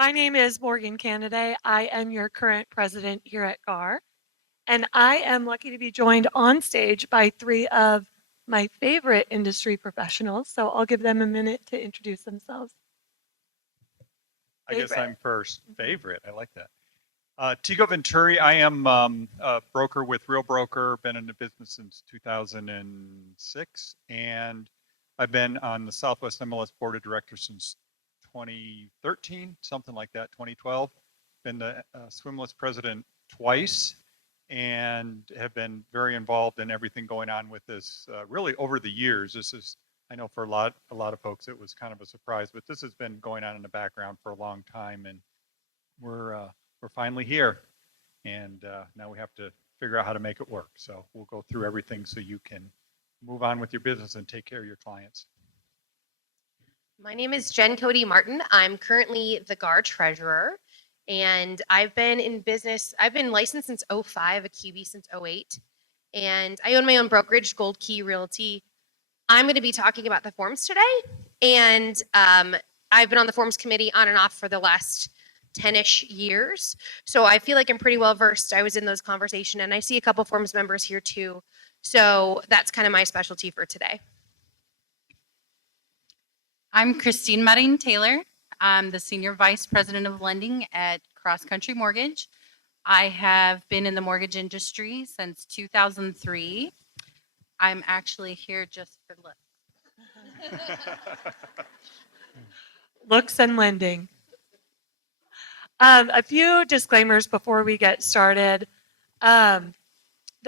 My name is Morgan Canaday. I am your current president here at GAR, and I am lucky to be joined on stage by three of my favorite industry professionals. So I'll give them a minute to introduce themselves. I guess Favorite. I'm first. Favorite. I like that. Tigo Venturi. I am a broker with Real Broker. Been in the business since 2006, and I've been on the Southwest MLS Board of Directors since 2013, something like that, 2012. Been the Swimless president twice, and have been very involved in everything going on with this. Really over the years, this is. I know for a lot of folks it was kind of a surprise, but this has been going on in the background for a long time, and we're finally here, and now we have to figure out how to make it work. So we'll go through everything so you can move on with your business and take care of your clients. My name is Jen Cody Martin. I'm currently the GAR treasurer, and I've been in business. I've been licensed since 05, a QB since 08, and I own my own brokerage, Gold Key Realty. I'm going to be talking about the forms today, and I've been on the forms committee on and off for the last 10-ish years, so I feel like I'm pretty well versed. I was in those conversations, and I see a couple forms members here too, so that's kind of my specialty for today. I'm Christine Marin Taylor. I'm the Senior Vice President of Lending at Cross Country Mortgage. I have been in the mortgage industry since 2003. I'm actually here just for looks. Looks and lending. A few disclaimers before we get started. The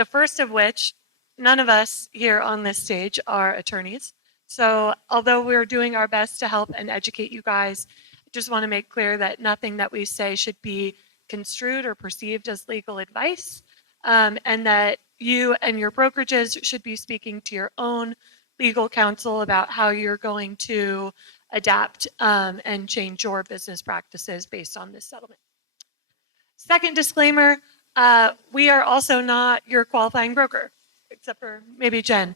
first of which, none of us here on this stage are attorneys. So although we're doing our best to help and educate you guys, I just want to make clear that nothing that we say should be construed or perceived as legal advice, and that you and your brokerages should be speaking to your own legal counsel about how you're going to adapt and change your business practices based on this settlement. Second disclaimer, we are also not your qualifying broker, except for maybe Jen.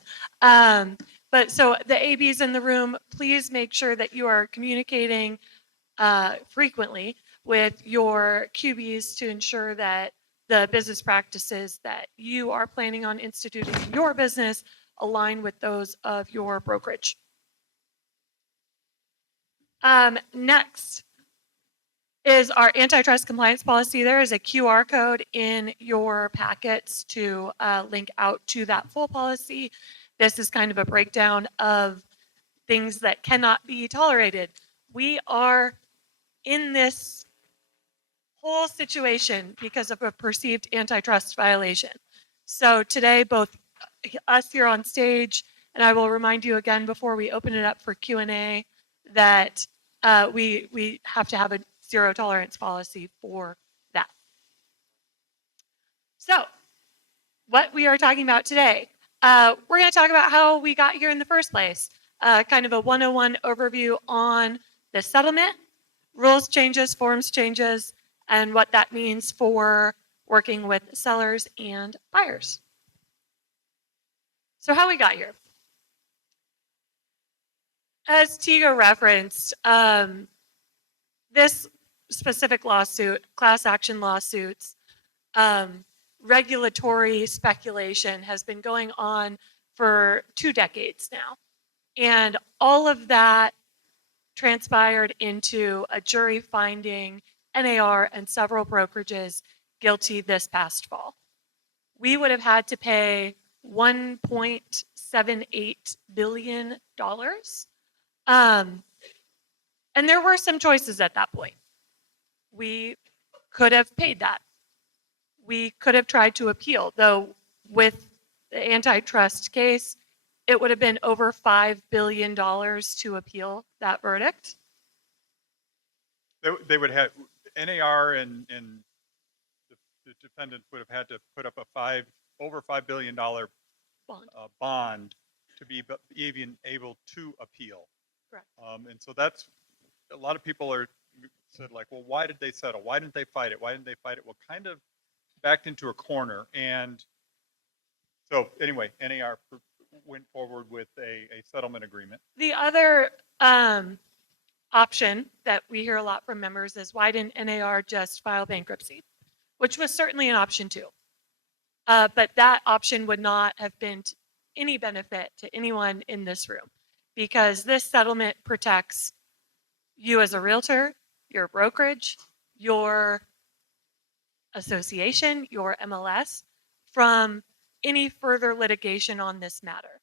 But so the ABs in the room, please make sure that you are communicating frequently with your QBs to ensure that the business practices that you are planning on instituting in your business align with those of your brokerage. Next is our antitrust compliance policy. There is a QR code in your packets to link out to that full policy. This is kind of a breakdown of things that cannot be tolerated. We are in this whole situation because of a perceived antitrust violation. So today, both us here on stage, and I will remind you again before we open it up for Q&A, that we have to have a zero tolerance policy for that. So what we are talking about today, we're going to talk about how we got here in the first place, kind of a 101 overview on the settlement, rules changes, forms changes, and what that means for working with sellers and buyers. So how we got here. As Tigo referenced, this specific lawsuit, class action lawsuits, regulatory speculation has been going on for 2 decades now. And all of that transpired into a jury finding NAR and several brokerages guilty this past fall. We would have had to pay $1.78 billion. And there were some choices at that point. We could have paid that. We could have tried to appeal, though with the antitrust case, it would have been over $5 billion to appeal that verdict. They would have NAR and the defendant would have had to put up a over $5 billion bond to be even able to appeal. Correct. And so that's a lot of people said like, well, why did they settle? Why didn't they fight it? Why didn't they fight it? Well, kind of backed into a corner. And so anyway, NAR went forward with a settlement agreement. The other option that we hear a lot from members is why didn't NAR just file bankruptcy, which was certainly an option too. But that option would not have been any benefit to anyone in this room because this settlement protects you as a realtor, your brokerage, your association, your MLS from any further litigation on this matter.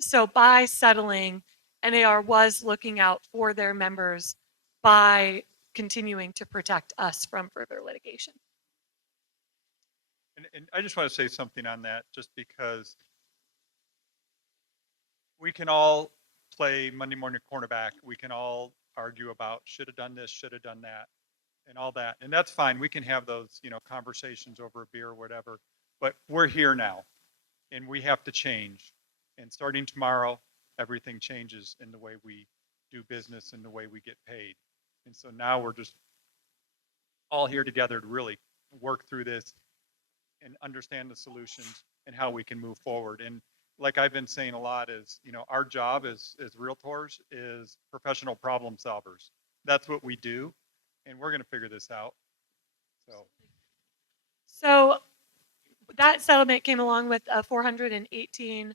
So by settling, NAR was looking out for their members by continuing to protect us from further litigation. And I just want to say something on that, just because we can all play Monday morning quarterback. We can all argue about should have done this, should have done that, and all that. And that's fine. We can have those, conversations over a beer or whatever. But we're here now, and we have to change. And starting tomorrow, everything changes in the way we do business and the way we get paid. And so now we're just all here together to really work through this and understand the solutions and how we can move forward. And like I've been saying a lot is, our job as realtors is professional problem solvers. That's what we do. And we're going to figure this out. So that settlement came along with a $418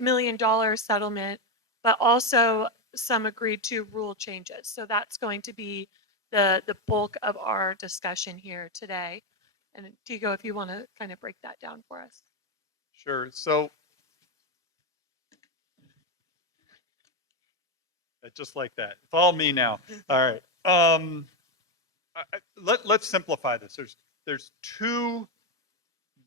million settlement, but also some agreed to rule changes. So that's going to be the bulk of our discussion here today. And Tigo, if you want to kind of break that down for us. Sure. So just like that. It's all me now. All right. Let's simplify this. There's two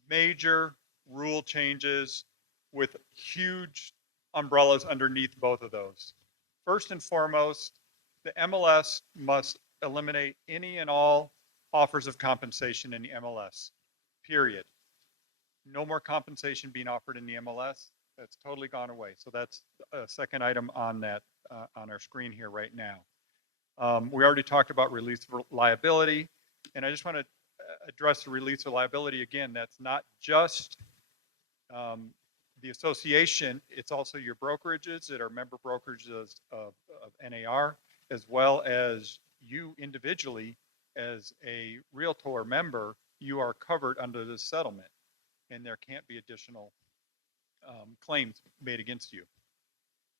major rule changes with huge umbrellas underneath both of those. First and foremost, the MLS must eliminate any and all offers of compensation in the MLS, period. No more compensation being offered in the MLS. That's totally gone away. So that's a second item on that, on our screen here right now. We already talked about release of liability, and I just want to address the release of liability again. That's not just the association, it's also your brokerages that are member brokerages of NAR, as well as you individually as a Realtor member, you are covered under this settlement, and there can't be additional claims made against you,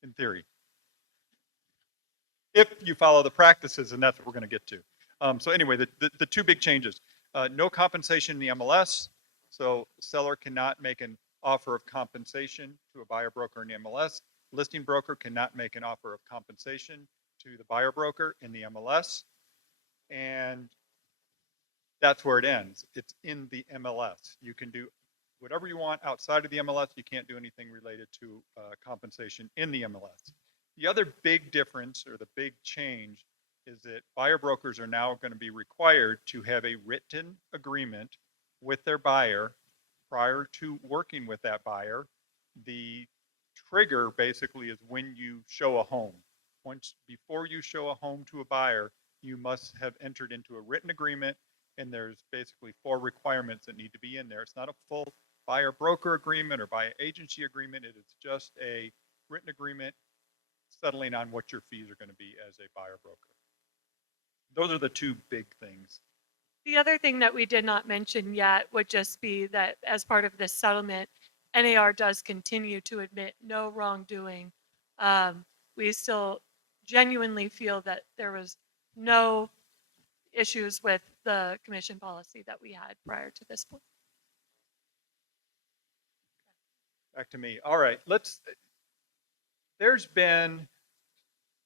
in theory. If you follow the practices, and that's what we're going to get to. So anyway, the two big changes. No compensation in the MLS, so seller cannot make an offer of compensation to a buyer broker in the MLS. Listing broker cannot make an offer of compensation to the buyer broker in the MLS. And that's where it ends. It's in the MLS. You can do whatever you want outside of the MLS. You can't do anything related to compensation in the MLS. The other big difference or the big change is that buyer brokers are now going to be required to have a written agreement with their buyer prior to working with that buyer. The trigger basically is when you show a home. Before you show a home to a buyer, you must have entered into a written agreement, and there's basically 4 requirements that need to be in there. It's not a full buyer broker agreement or buyer agency agreement. It is just a written agreement settling on what your fees are going to be as a buyer broker. Those are the two big things. The other thing that we did not mention yet would just be that as part of this settlement, NAR does continue to admit no wrongdoing. We still genuinely feel that there was no issues with the commission policy that we had prior to this point. Back to me. All right, there's been,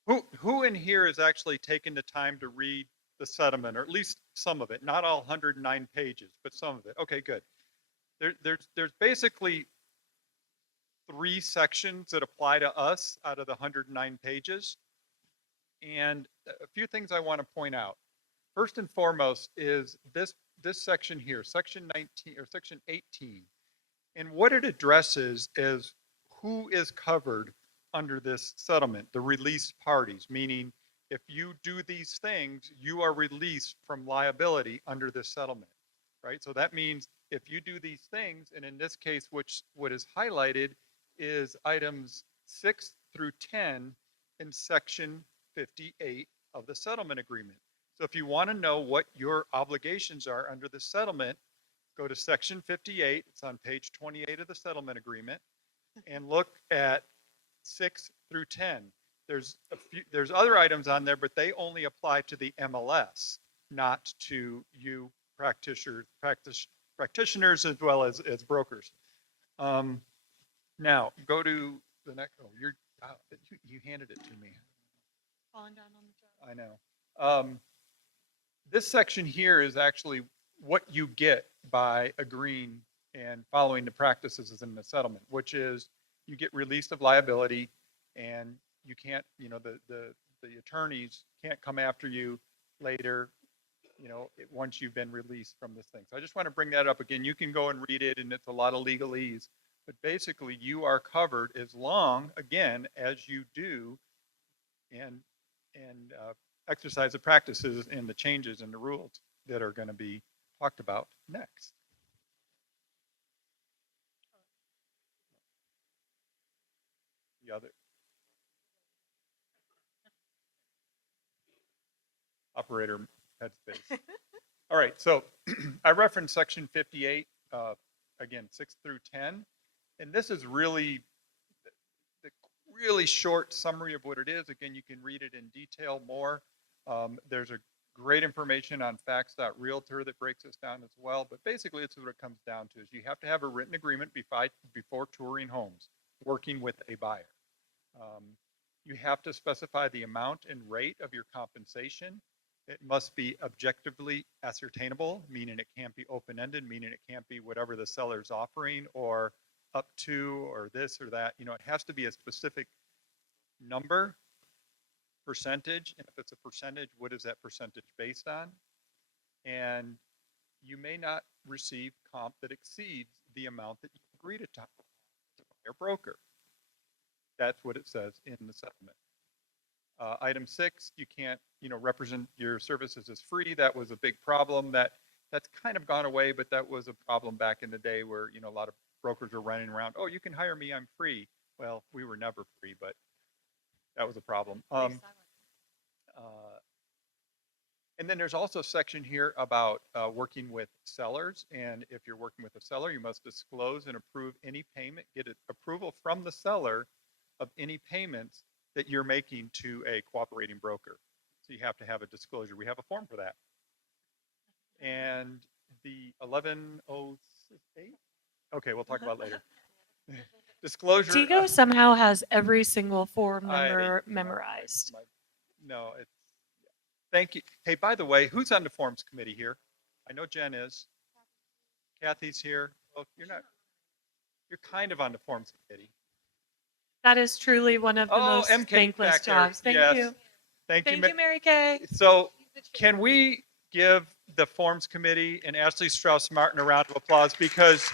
who in here has actually taken the time to read the settlement, or at least some of it, not all 109 pages, but some of it? Okay, good. There's basically 3 sections that apply to us out of the 109 pages. And a few things I want to point out. First and foremost is this section here, section 19 or section 18. And what it addresses is who is covered under this settlement, the released parties, meaning if you do these things, you are released from liability under this settlement, right? So that means if you do these things, and in this case, what is highlighted is items 6 through 10 in section 58 of the settlement agreement. So if you want to know what your obligations are under the settlement, go to section 58. It's on page 28 of the settlement agreement, and look at 6 through 10. There's other items on there, but they only apply to the MLS, not to you practitioners as well as brokers. Now go to the next. Oh, you handed it to me. Falling down on the job. I know. This section here is actually what you get by agreeing and following the practices in the settlement, which is you get release of liability, and you can't, the attorneys can't come after you later, once you've been released from this thing. So I just want to bring that up again. You can go and read it, and it's a lot of legalese, but basically you are covered as long, again, as you do and exercise the practices and the changes and the rules that are going to be talked about next. The other operator headspace. All right, so I referenced section 58, again, 6 through 10, and this is really the really short summary of what it is. Again, you can read it in detail more. There's a great information on facts.realtor that breaks this down as well, but basically it's what it comes down to is you have to have a written agreement before touring homes, working with a buyer. You have to specify the amount and rate of your compensation. It must be objectively ascertainable, meaning it can't be open-ended, meaning it can't be whatever the seller's offering or up to or this or that. It has to be a specific number, percentage, and if it's a percentage, what is that percentage based on? And you may not receive comp that exceeds the amount that you agree to your broker. That's what it says in the settlement. Item 6, you can't, represent your services as free. That was a big problem. That's kind of gone away, but that was a problem back in the day where, a lot of brokers were running around. Oh, you can hire me, I'm free. Well, we were never free, but that was a problem. And then there's also a section here about working with sellers. And if you're working with a seller, you must disclose and approve any payment, get approval from the seller of any payments that you're making to a cooperating broker. So you have to have a disclosure. We have a form for that. And the 1108? Okay, we'll talk about it later. Disclosure. Tigo somehow has every single form number memorized. No, it's, thank you. Hey, by the way, who's on the forms committee here? I know Jen is. Kathy's here. Oh, you're kind of on the forms committee. That is truly one of the most MK thankless back there. jobs. Thank Yes. you. Thank Thank you. you, Mary Kay. So can we give the forms committee and Ashley Strauss Martin a round of applause, because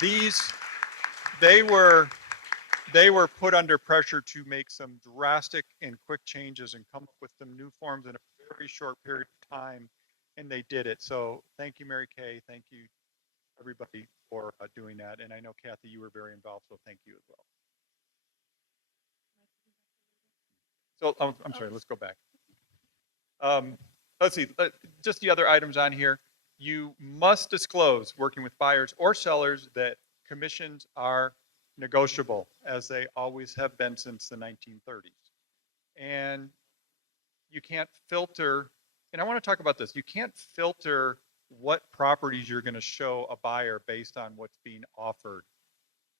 they were put under pressure to make some drastic and quick changes and come up with some new forms in a very short period of time, and they did it. So thank you, Mary Kay. Thank you, everybody, for doing that. And I know, Kathy, you were very involved, so thank you as well. So, I'm sorry, let's go back. Let's see, just the other items on here. You must disclose, working with buyers or sellers, that commissions are negotiable, as they always have been since the 1930s. And you can't filter, and I want to talk about this, you can't filter what properties you're going to show a buyer based on what's being offered.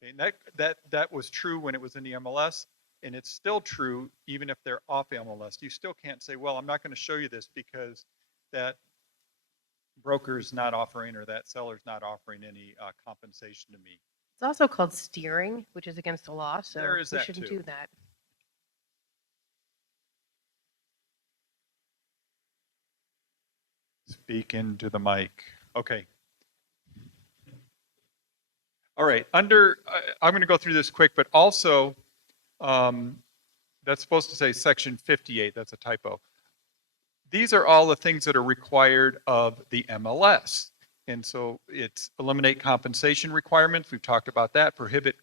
And that was true when it was in the MLS. And it's still true even if they're off MLS. You still can't say, well, I'm not going to show you this because that broker is not offering or that seller's not offering any compensation to me. It's also called steering, which is against the law, so There is we that shouldn't too. do that. Speak into the mic. Okay. All right. I'm going to go through this quick, but also that's supposed to say section 58. That's a typo. These are all the things that are required of the MLS. And so it's eliminate compensation requirements. We've talked about that. Prohibit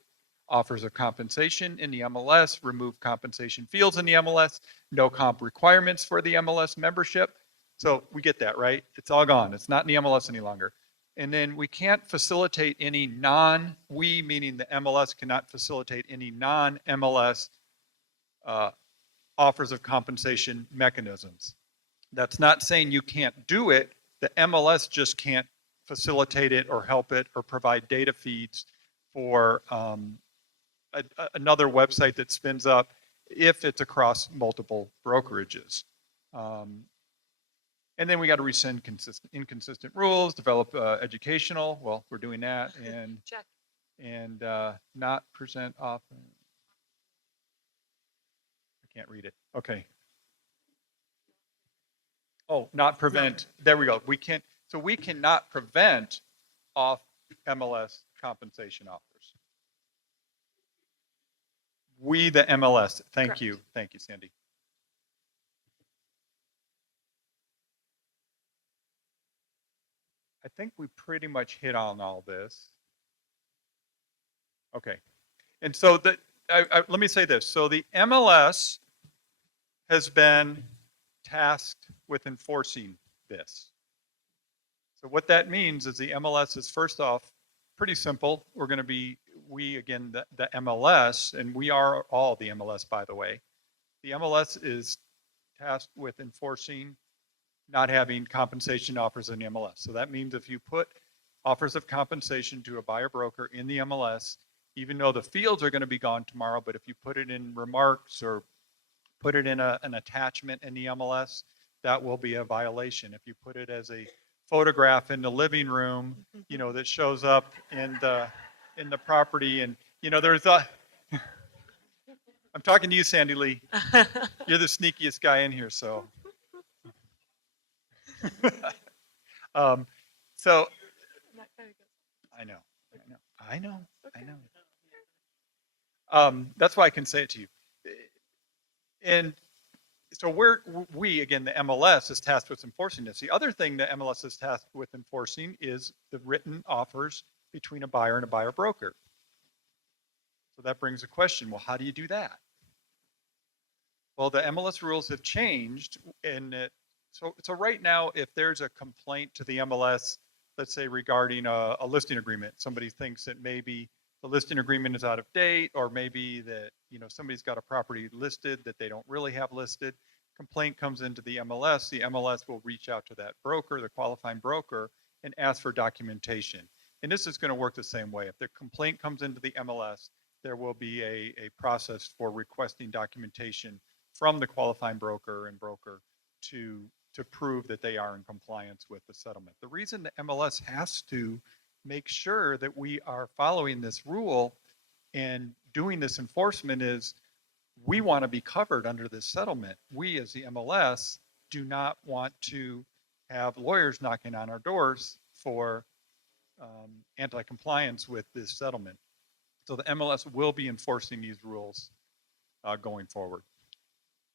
offers of compensation in the MLS, remove compensation fields in the MLS, no comp requirements for the MLS membership. So we get that, right? It's all gone. It's not in the MLS any longer. And then we can't facilitate any we meaning the MLS cannot facilitate any non-MLS offers of compensation mechanisms. That's not saying you can't do it. The MLS just can't facilitate it or help it or provide data feeds for another website that spins up if it's across multiple brokerages. And then we got to rescind inconsistent rules, develop educational. Well, we're doing that, Check. and not present often. I can't read it. Okay. Oh, not prevent. There we go. We can't. So we cannot prevent off MLS compensation offers. We, the MLS. Thank Correct. you. Thank you, Sandy. I think we pretty much hit on all this. Okay. And so let me say this. So the MLS has been tasked with enforcing this. So what that means is the MLS is, first off, pretty simple. We're going to be, again, the MLS, and we are all the MLS, by the way. The MLS is tasked with enforcing not having compensation offers in the MLS. So that means if you put offers of compensation to a buyer broker in the MLS, even though the fields are going to be gone tomorrow, but if you put it in remarks or put it in an attachment in the MLS, that will be a violation. If you put it as a photograph in the living room, that shows up in the property, and there's a. I'm talking to you, Sandy Lee. You're the sneakiest guy in here, so. So I know. That's why I can say it to you. And so we, again, the MLS is tasked with enforcing this. The other thing the MLS is tasked with enforcing is the written offers between a buyer and a buyer broker. So that brings a question, well, how do you do that? Well, the MLS rules have changed, and so right now, if there's a complaint to the MLS, let's say regarding a listing agreement, somebody thinks that maybe the listing agreement is out of date, or maybe that somebody's got a property listed that they don't really have listed. Complaint comes into the MLS will reach out to that broker, the qualifying broker, and ask for documentation. And this is going to work the same way. If the complaint comes into the MLS, there will be a process for requesting documentation from the qualifying broker and broker to prove that they are in compliance with the settlement. The reason the MLS has to make sure that we are following this rule and doing this enforcement is we want to be covered under this settlement. We, as the MLS, do not want to have lawyers knocking on our doors for anti-compliance with this settlement. So the MLS will be enforcing these rules going forward.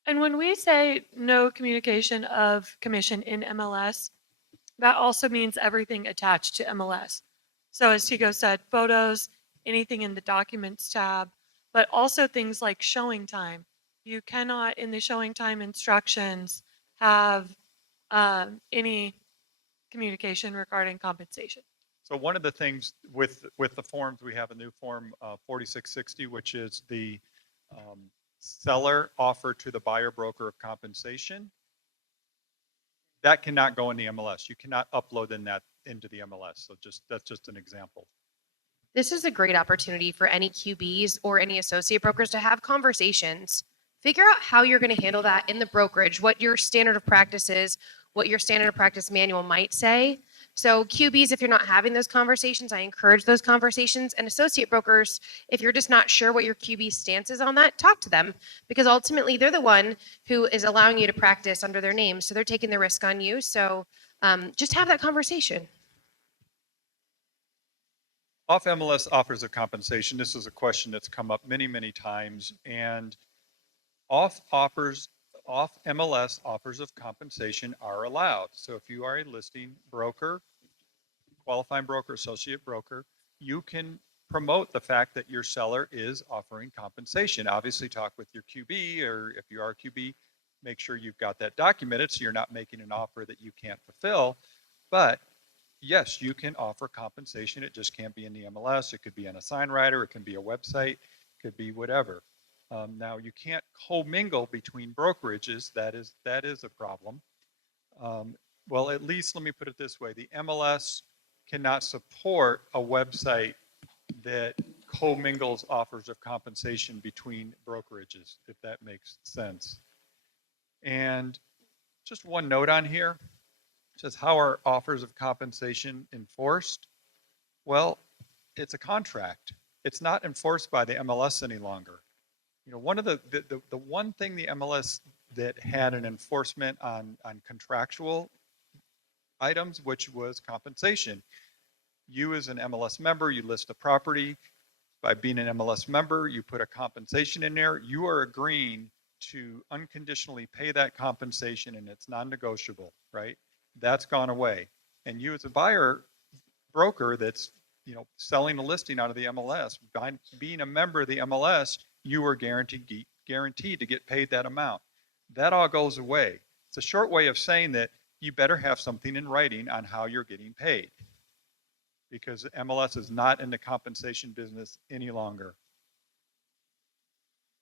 And when we say no communication of commission in MLS, that also means everything attached to MLS. So as Tigo said, photos, anything in the documents tab, but also things like showing time. You cannot, in the showing time instructions, have any communication regarding compensation. So one of the things with the forms, we have a new form 4660, which is the seller offer to the buyer broker of compensation. That cannot go in the MLS. You cannot upload into the MLS. So that's just an example. This is a great opportunity for any QBs or any associate brokers to have conversations. Figure out how you're going to handle that in the brokerage, what your standard of practice is, what your standard of practice manual might say. So QBs, if you're not having those conversations, I encourage those conversations. And associate brokers, if you're just not sure what your QB stance is on that, talk to them, because ultimately they're the one who is allowing you to practice under their name. So they're taking the risk on you. So just have that conversation. Off MLS offers of compensation. This is a question that's come up many, many times. And off MLS offers of compensation are allowed. So if you are a listing broker, qualifying broker, associate broker, you can promote the fact that your seller is offering compensation. Obviously, talk with your QB, or if you are a QB, make sure you've got that documented so you're not making an offer that you can't fulfill. But yes, you can offer compensation. It just can't be in the MLS. It could be on a sign writer. It can be a website. It could be whatever. Now, you can't commingle between brokerages. That is a problem. Well, at least let me put it this way. The MLS cannot support a website that commingles offers of compensation between brokerages, if that makes sense. And just one note on here, says how are offers of compensation enforced? Well, it's a contract. It's not enforced by the MLS any longer. You know, one of the one thing the MLS that had an enforcement on contractual items, which was compensation. You as an MLS member, you list a property. By being an MLS member, you put a compensation in there. You are agreeing to unconditionally pay that compensation, and it's non-negotiable, right? That's gone away. And you as a buyer broker that's, you know, selling a listing out of the MLS, by being a member of the MLS, you are guaranteed to get paid that amount. That all goes away. It's a short way of saying that you better have something in writing on how you're getting paid, because MLS is not in the compensation business any longer.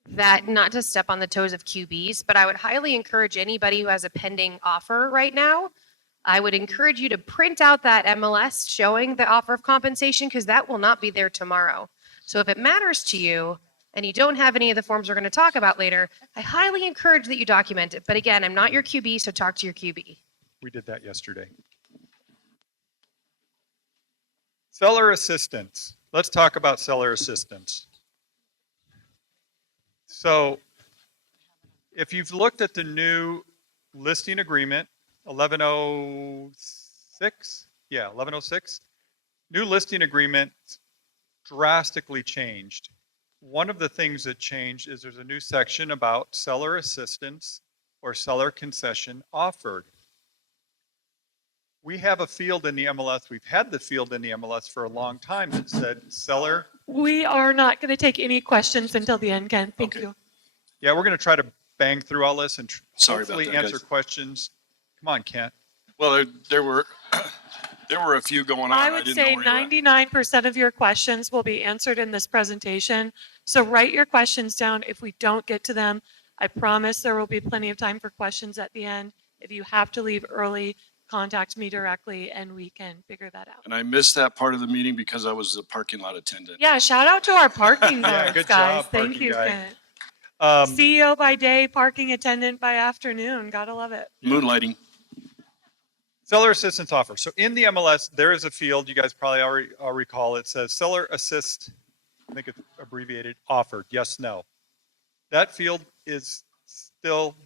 That, not to step on the toes of QBs, but I would highly encourage anybody who has a pending offer right now, I would encourage you to print out that MLS showing the offer of compensation, because that will not be there tomorrow. So if it matters to you and you don't have any of the forms we're going to talk about later, I highly encourage that you document it. But again, I'm not your QB, so talk to your QB. We did that yesterday. Seller assistance. Let's talk about seller assistance. So if you've looked at the new listing agreement, 1106, yeah, 1106, new listing agreement drastically changed. One of the things that changed is there's a new section about seller assistance or seller concession offered. We have a field in the MLS. We've had the field in the MLS for a long time that said seller. We are not going to take any questions until the end, Ken. Thank Okay. you. Yeah, we're going to try to bang through all this and Sorry about hopefully that, answer guys. questions. Come on, Kent. Well, there were a few going on. I would didn't say know where you were at. 99% of your questions will be answered in this presentation. So write your questions down. If we don't get to them, I promise there will be plenty of time for questions at the end. If you have to leave early, contact me directly and we can figure that out. And I missed that part of the meeting because I was a parking lot attendant. Yeah, shout out to our parking Yeah, guards, good guys. job, Thank parking you, guy. Kent. Um, CEO by day, parking attendant by afternoon. Gotta love it. Moonlighting. Seller assistance offer. So in the MLS, there is a field, you guys probably already recall, it says seller assist, I think it's abbreviated, offered, yes, no. That field is still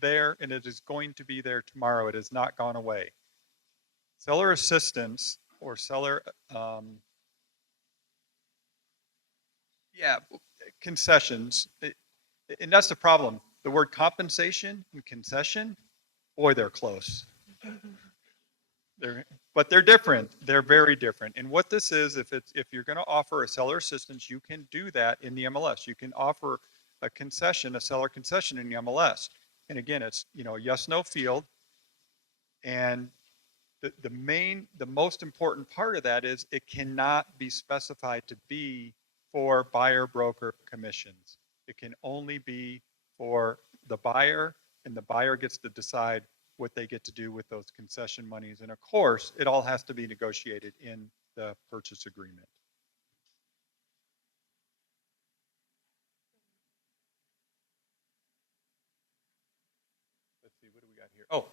there and it is going to be there tomorrow. It has not gone away. Seller assistance or seller, concessions, and that's the problem. The word compensation and concession, boy, they're close. But they're different. They're very different. And what this is, if you're going to offer a seller assistance, you can do that in the MLS. You can offer a concession, a seller concession in the MLS. And again, it's, you know, a yes/no field. And the most important part of that is it cannot be specified to be for buyer broker commissions. It can only be for the buyer, and the buyer gets to decide what they get to do with those concession monies. And of course, it all has to be negotiated in the purchase agreement. Let's see, what do we got here? Oh,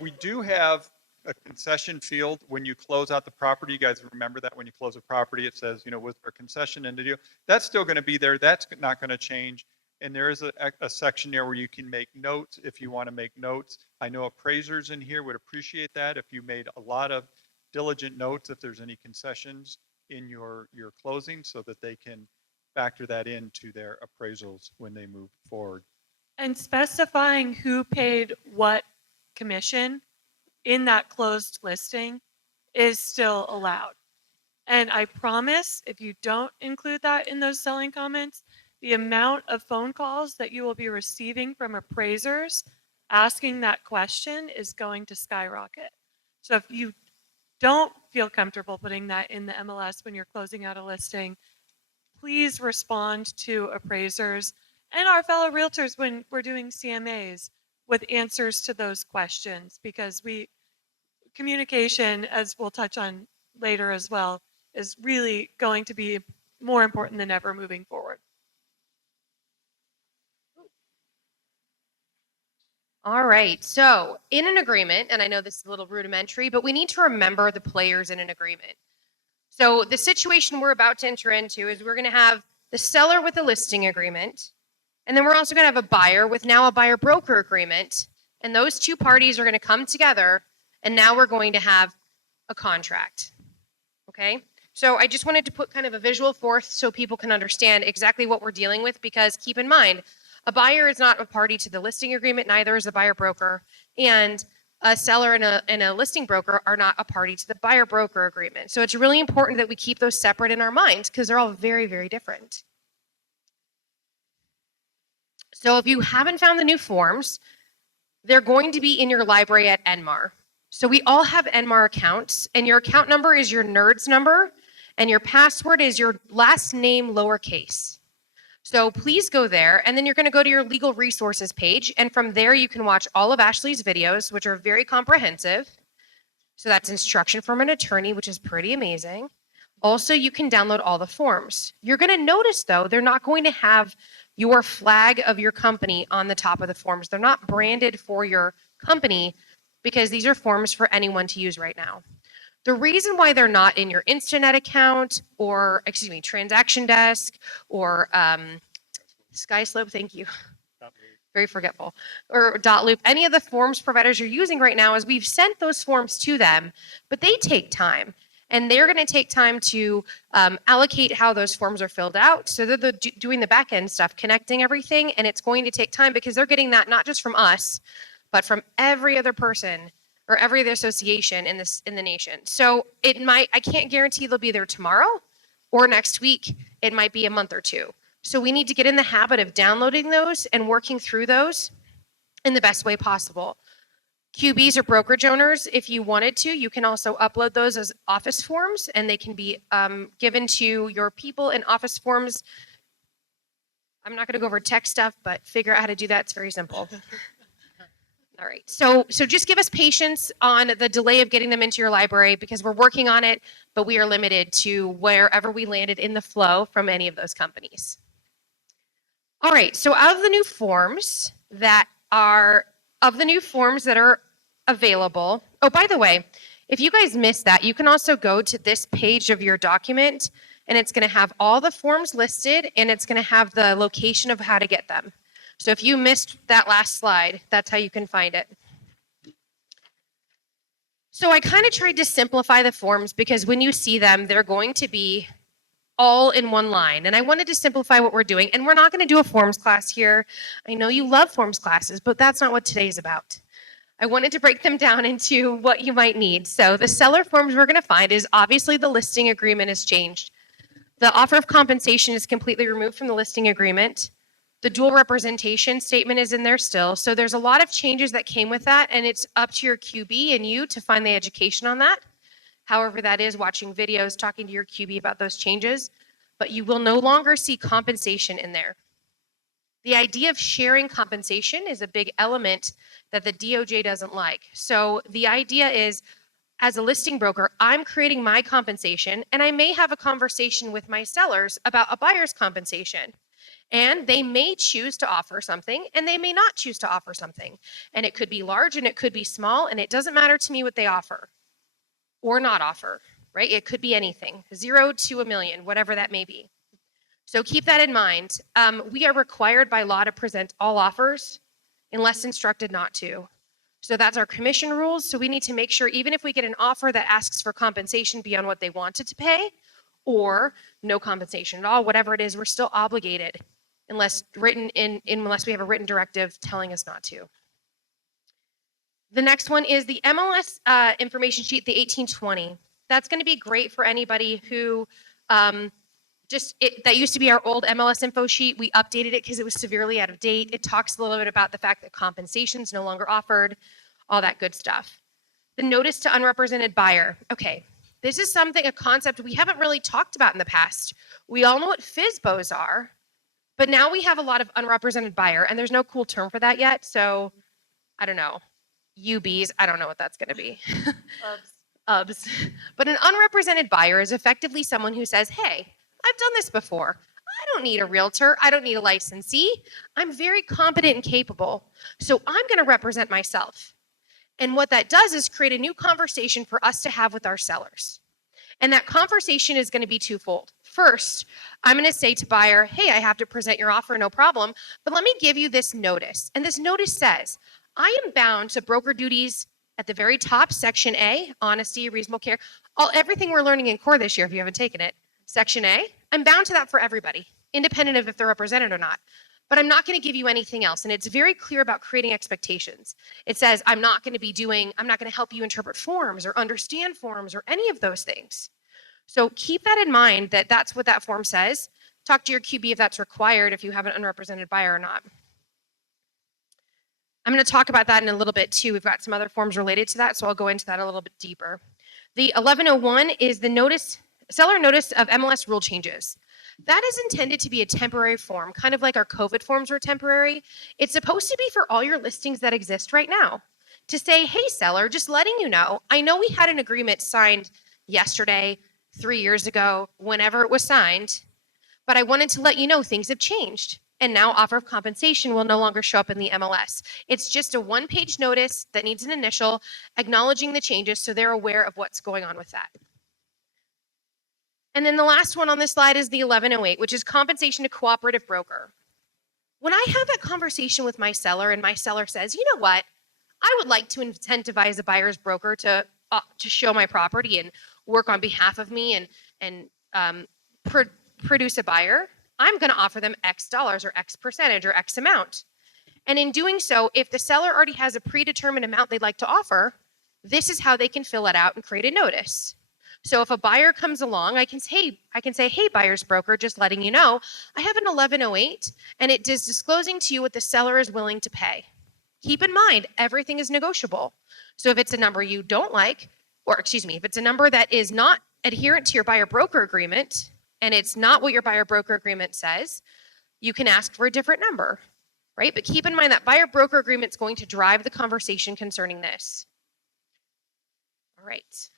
we do have a concession field when you close out the property. You guys remember that when you close a property, it says, you know, was there a concession in the deal? That's still going to be there. That's not going to change. And there is a section there where you can make notes if you want to make notes. I know appraisers in here would appreciate that if you made a lot of diligent notes if there's any concessions in your closing, so that they can factor that into their appraisals when they move forward. And specifying who paid what commission in that closed listing is still allowed. And I promise if you don't include that in those selling comments, the amount of phone calls that you will be receiving from appraisers asking that question is going to skyrocket. So if you don't feel comfortable putting that in the MLS when you're closing out a listing, please respond to appraisers and our fellow realtors when we're doing CMAs with answers to those questions, because communication, as we'll touch on later as well, is really going to be more important than ever moving forward. All right. So, in an agreement, and I know this is a little rudimentary, but we need to remember the players in an agreement. So, the situation we're about to enter into is we're going to have the seller with a listing agreement, and then we're also going to have a buyer with now a buyer broker agreement. And those two parties are going to come together, and now we're going to have a contract. Okay? So, I just wanted to put kind of a visual forth so people can understand exactly what we're dealing with, because keep in mind, a buyer is not a party to the listing agreement, neither is a buyer broker. And a seller and a listing broker are not a party to the buyer broker agreement. So it's really important that we keep those separate in our minds because they're all very, very different. So if you haven't found the new forms, they're going to be in your library at NMAR. So we all have NMAR accounts, and your account number is your NERDS number, and your password is your last name lowercase. So please go there, and then you're going to go to your legal resources page, and from there you can watch all of Ashley's videos, which are very comprehensive. So that's instruction from an attorney, which is pretty amazing. Also, you can download all the forms. You're going to notice, though, they're not going to have your flag of your company on the top of the forms. They're not branded for your company because these are forms for anyone to use right now. The reason why they're not in your Instanet account or, Transaction Desk or SkySlope, thank you. Very forgetful. Or Dotloop, any of the forms providers you're using right now is we've sent those forms to them, but they take time. And they're going to take time to allocate how those forms are filled out. So they're doing the back end stuff, connecting everything, and it's going to take time because they're getting that not just from us, but from every other person or every other association in the nation. So I can't guarantee they'll be there tomorrow or next week. It might be a month or two. So we need to get in the habit of downloading those and working through those in the best way possible. QBs or brokerage owners, if you wanted to, you can also upload those as office forms, and they can be given to your people in office forms. I'm not going to go over tech stuff, but figure out how to do that. It's very simple. All right. So just give us patience on the delay of getting them into your library because we're working on it, but we are limited to wherever we landed in the flow from any of those companies. All right. So out of the new forms that are available. Oh, by the way, if you guys missed that, you can also go to this page of your document, and it's going to have all the forms listed, and it's going to have the location of how to get them. So if you missed that last slide, that's how you can find it. So I kind of tried to simplify the forms because when you see them, they're going to be all in one line. And I wanted to simplify what we're doing. And we're not going to do a forms class here. I know you love forms classes, but that's not what today's about. I wanted to break them down into what you might need. So the seller forms we're going to find is obviously the listing agreement has changed. The offer of compensation is completely removed from the listing agreement. The dual representation statement is in there still. So there's a lot of changes that came with that, and it's up to your QB and you to find the education on that. However, that is watching videos, talking to your QB about those changes, but you will no longer see compensation in there. The idea of sharing compensation is a big element that the DOJ doesn't like. So the idea is, as a listing broker, I'm creating my compensation, and I may have a conversation with my sellers about a buyer's compensation. And they may choose to offer something, and they may not choose to offer something. And it could be large, and it could be small, and it doesn't matter to me what they offer or not offer, right? It could be anything, 0 to $1 million, whatever that may be. So keep that in mind. We are required by law to present all offers unless instructed not to. So that's our commission rules. So we need to make sure, even if we get an offer that asks for compensation beyond what they wanted to pay, or no compensation at all, whatever it is, we're still obligated unless we have a written directive telling us not to. The next one is the MLS information sheet, the 1820. That's going to be great for anybody who that used to be our old MLS info sheet. We updated it because it was severely out of date. It talks a little bit about the fact that compensation is no longer offered, all that good stuff. The notice to unrepresented buyer. Okay, this is a concept we haven't really talked about in the past. We all know what FSBOs are, but now we have a lot of unrepresented buyer, and there's no cool term for that yet. So I don't know. UBs, I don't know what that's going to be. UBs. But an unrepresented buyer is effectively someone who says, hey, I've done this before. I don't need a realtor. I don't need a licensee. I'm very competent and capable. So I'm going to represent myself. And what that does is create a new conversation for us to have with our sellers. And that conversation is going to be twofold. First, I'm going to say to buyer, hey, I have to present your offer, no problem. But let me give you this notice. And this notice says, I am bound to broker duties at the very top, Section A, honesty, reasonable care, everything we're learning in core this year, if you haven't taken it. Section A, I'm bound to that for everybody, independent of if they're represented or not. But I'm not going to give you anything else. And it's very clear about creating expectations. It says, I'm not going to help you interpret forms or understand forms or any of those things. So keep that in mind that that's what that form says. Talk to your QB if that's required, if you have an unrepresented buyer or not. I'm going to talk about that in a little bit too. We've got some other forms related to that, so I'll go into that a little bit deeper. The 1101 is the seller notice of MLS rule changes. That is intended to be a temporary form, kind of like our COVID forms were temporary. It's supposed to be for all your listings that exist right now. To say, hey, seller, just letting you know, I know we had an agreement signed yesterday, 3 years ago, whenever it was signed, but I wanted to let you know things have changed. And now offer of compensation will no longer show up in the MLS. It's just a one-page notice that needs an initial acknowledging the changes so they're aware of what's going on with that. And then the last one on this slide is the 1108, which is compensation to cooperative broker. When I have that conversation with my seller and my seller says, you know what, I would like to incentivize a buyer's broker to show my property and work on behalf of me and produce a buyer, I'm going to offer them X dollars or X percentage or X amount. And in doing so, if the seller already has a predetermined amount they'd like to offer, this is how they can fill it out and create a notice. So if a buyer comes along, I can say, hey, buyer's broker, just letting you know, I have an 1108 and it is disclosing to you what the seller is willing to pay. Keep in mind, everything is negotiable. So if it's a number you don't like, if it's a number that is not adherent to your buyer broker agreement, and it's not what your buyer broker agreement says, you can ask for a different number, right? But keep in mind that buyer broker agreement is going to drive the conversation concerning this. All right.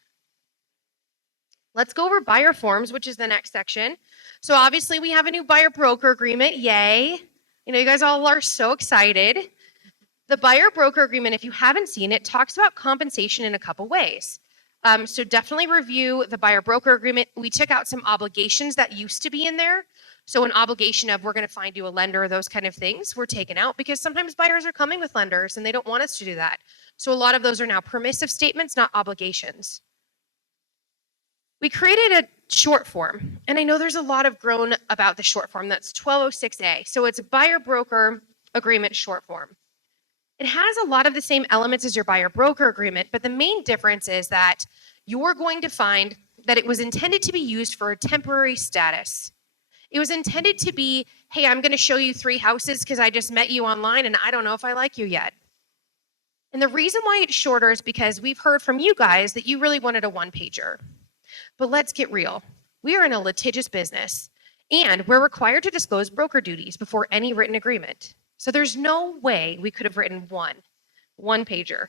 Let's go over buyer forms, which is the next section. So obviously we have a new buyer broker agreement, yay. You know, you guys all are so excited. The buyer broker agreement, if you haven't seen it, talks about compensation in a couple ways. So definitely review the buyer broker agreement. We took out some obligations that used to be in there. So an obligation of we're going to find you a lender, those kind of things were taken out because sometimes buyers are coming with lenders and they don't want us to do that. So a lot of those are now permissive statements, not obligations. We created a short form, and I know there's a lot of groan about the short form. That's 1206A. So it's a buyer broker agreement short form. It has a lot of the same elements as your buyer broker agreement, but the main difference is that you're going to find that it was intended to be used for a temporary status. It was intended to be, hey, I'm going to show you 3 houses because I just met you online and I don't know if I like you yet. And the reason why it's shorter is because we've heard from you guys that you really wanted a one-pager. But let's get real. We are in a litigious business, and we're required to disclose broker duties before any written agreement. So there's no way we could have written one pager.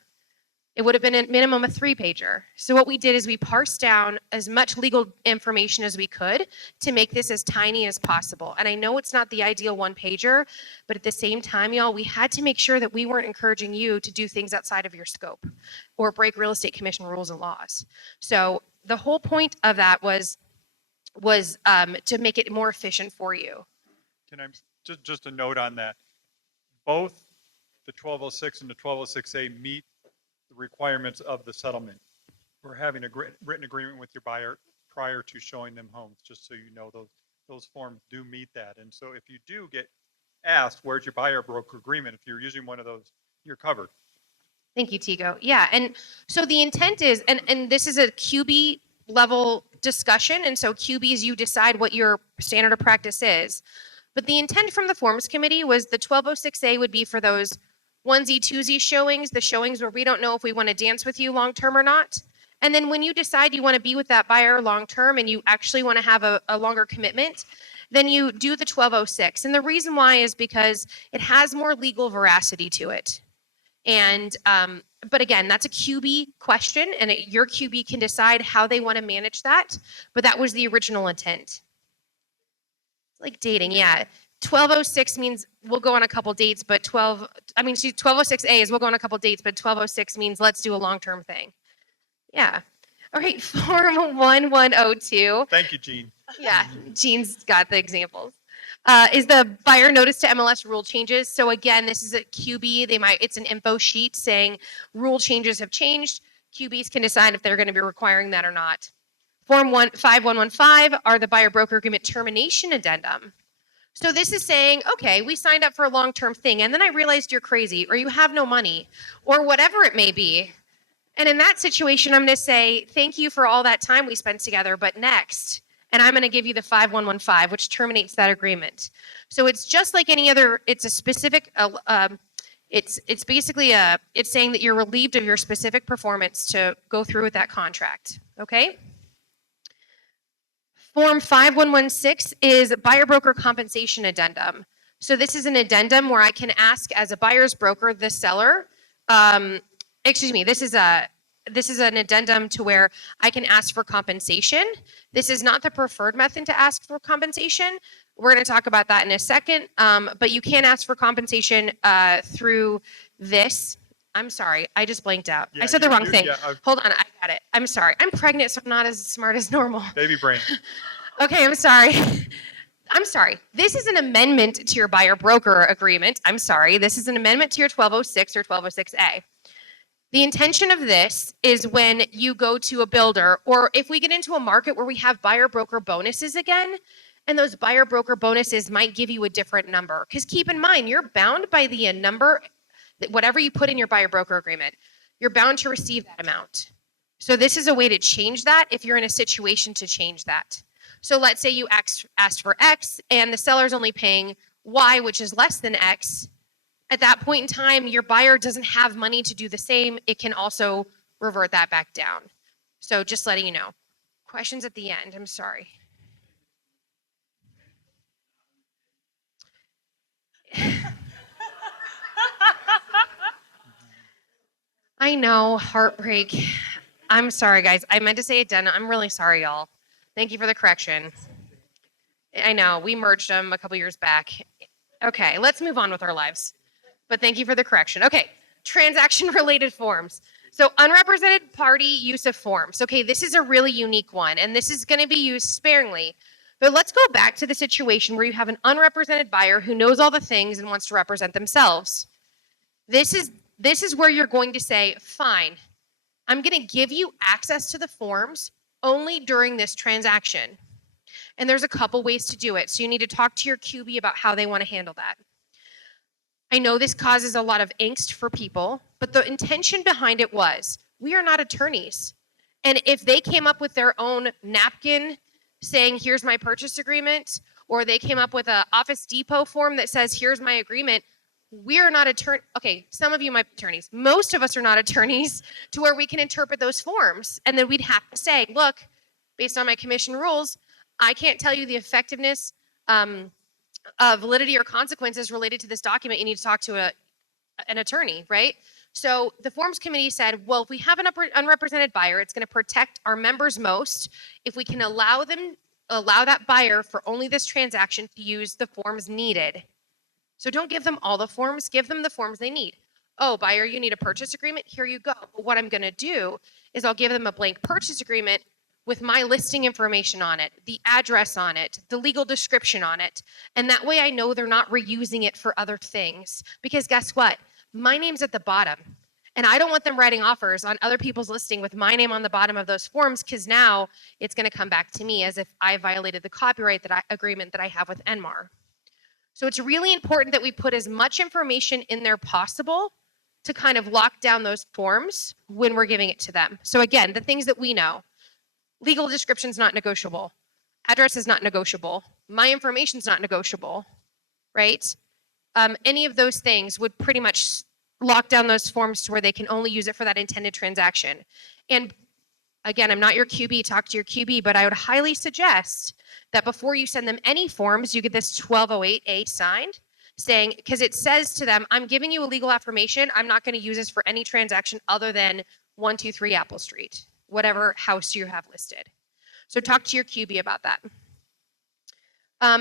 It would have been at minimum a 3-pager. So what we did is we parsed down as much legal information as we could to make this as tiny as possible. And I know it's not the ideal 1-pager, but at the same time, y'all, we had to make sure that we weren't encouraging you to do things outside of your scope or break real estate commission rules and laws. So the whole point of that was to make it more efficient for you. Can I just a note on that? Both the 1206 and the 1206A meet the requirements of the settlement. We're having a written agreement with your buyer prior to showing them homes, just so you know those forms do meet that. And so if you do get asked, where's your buyer broker agreement? If you're using one of those, you're covered. Thank you, Tigo. Yeah, and so the intent is, and this is a QB level discussion. And so QBs, you decide what your standard of practice is. But the intent from the forms committee was the 1206A would be for those onesie, twosie showings, the showings where we don't know if we want to dance with you long term or not. And then when you decide you want to be with that buyer long term and you actually want to have a longer commitment, then you do the 1206. And the reason why is because it has more legal veracity to it. And but again, that's a QB question, and your QB can decide how they want to manage that. But that was the original intent. It's like dating, yeah. 1206 means we'll go on a couple dates, but 1206A is we'll go on a couple dates, but 1206 means let's do a long-term thing. Yeah. All right, Form 1102. Thank you, Gene. Yeah, Gene's got the examples. Is the buyer notice to MLS rule changes. So again, this is a QB. It's an info sheet saying rule changes have changed. QBs can decide if they're going to be requiring that or not. Form 5115 are the buyer broker agreement termination addendum. So this is saying, okay, we signed up for a long-term thing, and then I realized you're crazy, or you have no money, or whatever it may be. And in that situation, I'm going to say, thank you for all that time we spent together, but next. And I'm going to give you the 5115, which terminates that agreement. So it's just like any other, it's a specific, it's basically it's saying that you're relieved of your specific performance to go through with that contract, okay? Form 5116 is buyer broker compensation addendum. So this is an addendum where I can ask as a buyer's broker, the seller, this is an addendum to where I can ask for compensation. This is not the preferred method to ask for compensation. We're going to talk about that in a second, but you can ask for compensation through this. I'm sorry, I just blanked out. Yeah, I said the wrong thing. yeah, Hold on, I got it. I'm sorry. I'm pregnant, so I'm not as smart as normal. baby brain. Okay, I'm sorry. I'm sorry. This is an amendment to your buyer broker agreement. I'm sorry. This is an amendment to your 1206 or 1206A. The intention of this is when you go to a builder, or if we get into a market where we have buyer broker bonuses again, and those buyer broker bonuses might give you a different number. Because keep in mind, you're bound by the number, whatever you put in your buyer broker agreement, you're bound to receive that amount. So this is a way to change that if you're in a situation to change that. So let's say you asked for X and the seller's only paying Y, which is less than X. At that point in time, your buyer doesn't have money to do the same. It can also revert that back down. So just letting you know. Questions at the end, I'm sorry. I know, heartbreak. I'm sorry, guys. I meant to say addendum. I'm really sorry, y'all. Thank you for the correction. I know, we merged them a couple years back. Okay, let's move on with our lives. But thank you for the correction. Okay, transaction-related forms. So unrepresented party use of forms. Okay, this is a really unique one, and this is going to be used sparingly. But let's go back to the situation where you have an unrepresented buyer who knows all the things and wants to represent themselves. This is where you're going to say, fine, I'm going to give you access to the forms only during this transaction. And there's a couple ways to do it. So you need to talk to your QB about how they want to handle that. I know this causes a lot of angst for people, but the intention behind it was, we are not attorneys. And if they came up with their own napkin saying, here's my purchase agreement, or they came up with an Office Depot form that says, here's my agreement, we are not attorneys. Okay, some of you might be attorneys. Most of us are not attorneys to where we can interpret those forms. And then we'd have to say, look, based on my commission rules, I can't tell you the effectiveness, validity or consequences related to this document. You need to talk to an attorney, right? So the forms committee said, well, if we have an unrepresented buyer, it's going to protect our members most if we can allow that buyer for only this transaction to use the forms needed. So don't give them all the forms, give them the forms they need. Oh, buyer, you need a purchase agreement? Here you go. But what I'm going to do is I'll give them a blank purchase agreement with my listing information on it, the address on it, the legal description on it. And that way I know they're not reusing it for other things. Because guess what? My name's at the bottom. And I don't want them writing offers on other people's listing with my name on the bottom of those forms, because now it's going to come back to me as if I violated the copyright agreement that I have with NMAR. So it's really important that we put as much information in there possible to kind of lock down those forms when we're giving it to them. So again, the things that we know. Legal description's not negotiable. Address is not negotiable. My information's not negotiable, right? Any of those things would pretty much lock down those forms to where they can only use it for that intended transaction. And again, I'm not your QB, talk to your QB, but I would highly suggest that before you send them any forms, you get this 1208A signed saying, because it says to them, I'm giving you a legal affirmation. I'm not going to use this for any transaction other than 123 Apple Street, whatever house you have listed. So talk to your QB about that.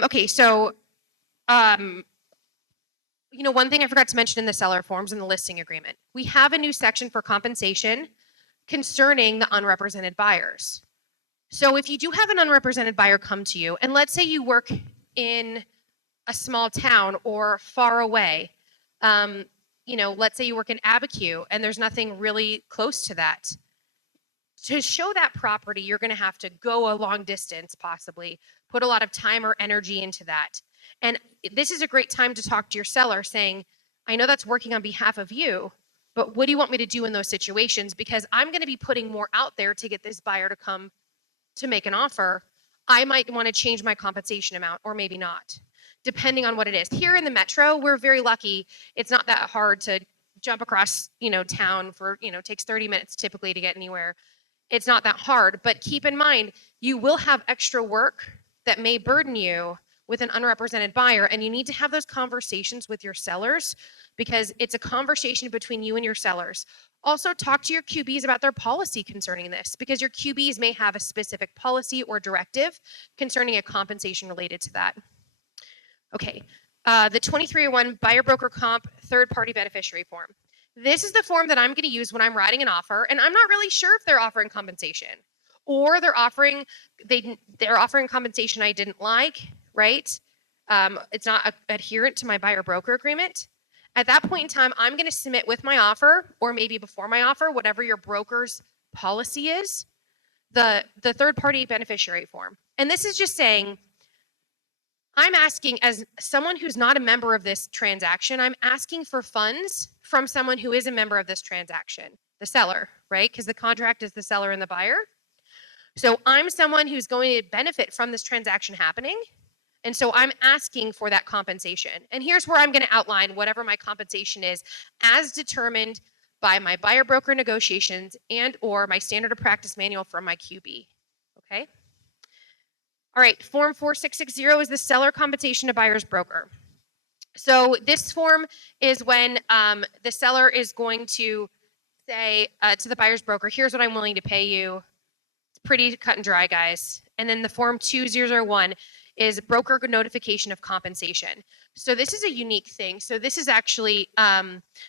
Okay, so, one thing I forgot to mention in the seller forms and the listing agreement, we have a new section for compensation concerning the unrepresented buyers. So if you do have an unrepresented buyer come to you, and let's say you work in a small town or far away, let's say you work in Abiquiu and there's nothing really close to that. To show that property, you're going to have to go a long distance, possibly put a lot of time or energy into that. And this is a great time to talk to your seller saying, I know that's working on behalf of you, but what do you want me to do in those situations? Because I'm going to be putting more out there to get this buyer to come to make an offer. I might want to change my compensation amount or maybe not, depending on what it is. Here in the metro, we're very lucky. It's not that hard to jump across, town for, takes 30 minutes typically to get anywhere. It's not that hard, but keep in mind, you will have extra work that may burden you with an unrepresented buyer, and you need to have those conversations with your sellers because it's a conversation between you and your sellers. Also, talk to your QBs about their policy concerning this because your QBs may have a specific policy or directive concerning a compensation related to that. Okay, the 2301 buyer broker comp third party beneficiary form. This is the form that I'm going to use when I'm writing an offer, and I'm not really sure if they're offering compensation or they're offering compensation I didn't like, right? It's not adherent to my buyer broker agreement. At that point in time, I'm going to submit with my offer, or maybe before my offer, whatever your broker's policy is, the third party beneficiary form. And this is just saying, I'm asking, as someone who's not a member of this transaction, I'm asking for funds from someone who is a member of this transaction, the seller, right? Because the contract is the seller and the buyer. So I'm someone who's going to benefit from this transaction happening. And so I'm asking for that compensation. And here's where I'm going to outline whatever my compensation is as determined by my buyer broker negotiations and or my standard of practice manual from my QB. Okay? All right, form 4660 is the seller compensation to buyer's broker. So this form is when the seller is going to say to the buyer's broker, here's what I'm willing to pay you. It's pretty cut and dry, guys. And then the form 2001 is broker notification of compensation. So this is a unique thing. So this is actually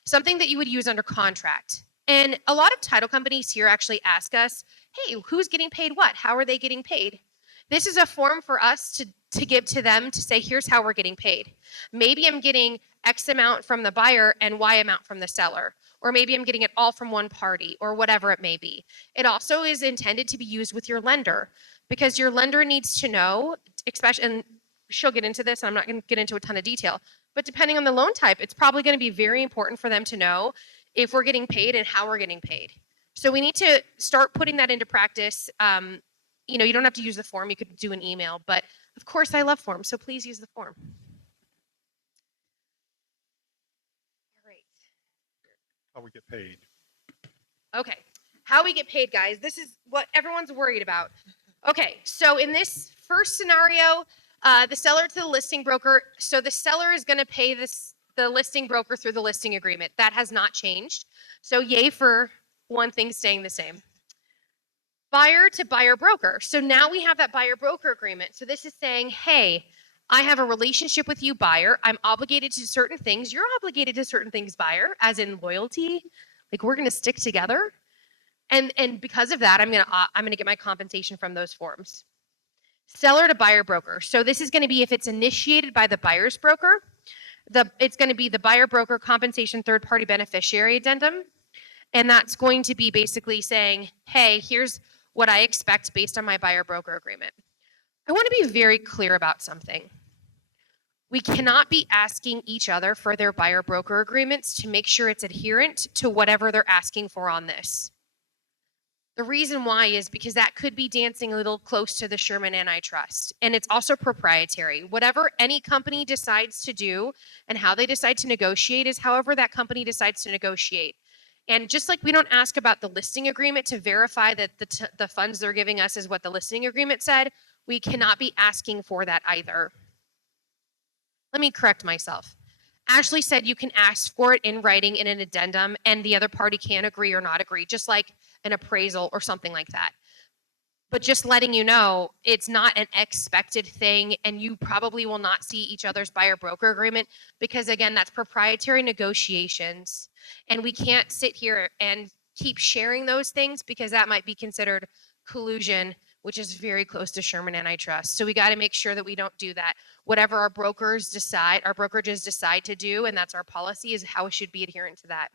something that you would use under contract. And a lot of title companies here actually ask us, hey, who's getting paid what? How are they getting paid? This is a form for us to give to them to say, here's how we're getting paid. Maybe I'm getting X amount from the buyer and Y amount from the seller. Or maybe I'm getting it all from one party or whatever it may be. It also is intended to be used with your lender because your lender needs to know, especially, and she'll get into this, I'm not going to get into a ton of detail, but depending on the loan type, it's probably going to be very important for them to know if we're getting paid and how we're getting paid. So we need to start putting that into practice. You don't have to use the form, you could do an email, but of course I love forms, so please use the form. All right. How we get paid. Okay, how we get paid, guys. This is what everyone's worried about. Okay, so in this first scenario, the seller to the listing broker, so the seller is going to pay the listing broker through the listing agreement. That has not changed. So yay for one thing staying the same. Buyer to buyer broker. So now we have that buyer broker agreement. So this is saying, hey, I have a relationship with you, buyer. I'm obligated to certain things. You're obligated to certain things, buyer, as in loyalty. Like we're going to stick together. And because of that, I'm going to get my compensation from those forms. Seller to buyer broker. So this is going to be if it's initiated by the buyer's broker, it's going to be the buyer broker compensation third party beneficiary addendum. And that's going to be basically saying, hey, here's what I expect based on my buyer broker agreement. I want to be very clear about something. We cannot be asking each other for their buyer broker agreements to make sure it's adherent to whatever they're asking for on this. The reason why is because that could be dancing a little close to the Sherman Antitrust. And it's also proprietary. Whatever any company decides to do and how they decide to negotiate is however that company decides to negotiate. And just like we don't ask about the listing agreement to verify that the funds they're giving us is what the listing agreement said, we cannot be asking for that either. Let me correct myself. Ashley said you can ask for it in writing in an addendum and the other party can agree or not agree, just like an appraisal or something like that. But just letting you know, it's not an expected thing and you probably will not see each other's buyer broker agreement because again, that's proprietary negotiations. And we can't sit here and keep sharing those things because that might be considered collusion, which is very close to Sherman Antitrust. So we got to make sure that we don't do that. Whatever our brokerages decide to do, and that's our policy, is how we should be adherent to that.